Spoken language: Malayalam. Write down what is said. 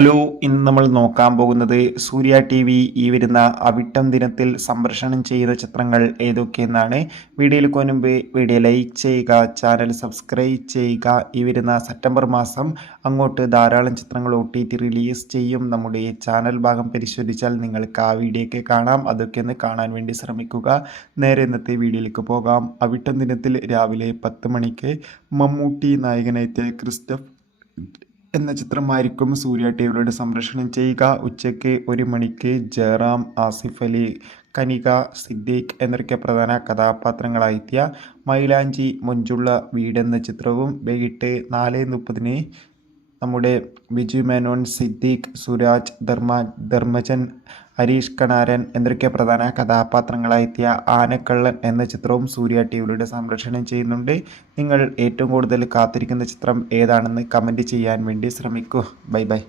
ഹലോ ഇന്ന് നമ്മൾ നോക്കാൻ പോകുന്നത് സൂര്യ ടി വി ഈ വരുന്ന അവിട്ടം ദിനത്തിൽ സംപ്രേഷണം ചെയ്യുന്ന ചിത്രങ്ങൾ ഏതൊക്കെയെന്നാണ്. വീഡിയോയിൽ മുൻപ് വീഡിയോ ലൈക്ക് ചെയ്യുക ചാനൽ സബ്സ്ക്രൈബ് ചെയ്യുക. ഈ വരുന്ന സെപ്റ്റംബർ മാസം അങ്ങോട്ട് ധാരാളം ചിത്രങ്ങൾ ഒ ടി ടി റിലീസ് ചെയ്യും. നമ്മുടെ ചാനൽ ഭാഗം പരിശോധിച്ചാൽ നിങ്ങൾക്ക് ആ വീഡിയോയൊക്കെ കാണാം. അതൊക്കെ ഒന്ന് കാണാൻ വേണ്ടി ശ്രമിക്കുക. നേരെ ഇന്നത്തെ വീഡിയോയിലേക്ക് പോകാം. അവിട്ടം ദിനത്തിൽ രാവിലെ പത്ത് മണിക്ക് മമ്മൂട്ടി നായകനെത്തിയ ക്രിസ്റ്റഫ് എന്ന ചിത്രമായിരിക്കും സൂര്യ ടി വിയിലൂടെ സംരക്ഷണം ചെയ്യുക. ഉച്ചയ്ക്ക് ഒരു മണിക്ക് ജയറാം ആസിഫ് അലി കനിക സിദ്ദീഖ് എന്നൊക്കെ പ്രധാന കഥാപാത്രങ്ങളായെത്തിയ മൈലാഞ്ചി മൊഞ്ചുള്ള വീടെന്ന ചിത്രവും വൈകിട്ട് നാല് മുപ്പതിന് നമ്മുടെ ബിജു മേനോൻ സിദ്ദീഖ് സുരാജ് ധർമ്മ ധർമ്മജൻ ഹരീഷ് കണാരൻ എന്നൊക്കെ പ്രധാന കഥാപാത്രങ്ങളായെത്തിയ ആനക്കള്ളൻ എന്ന ചിത്രവും സൂര്യ ടി വിയുടെ സംരക്ഷണം ചെയ്യുന്നുണ്ട്. നിങ്ങൾ ഏറ്റവും കൂടുതൽ കാത്തിരിക്കുന്ന ചിത്രം ഏതാണെന്ന് കമന്റ് ചെയ്യാൻ വേണ്ടി ശ്രമിക്കൂ. Bye bye.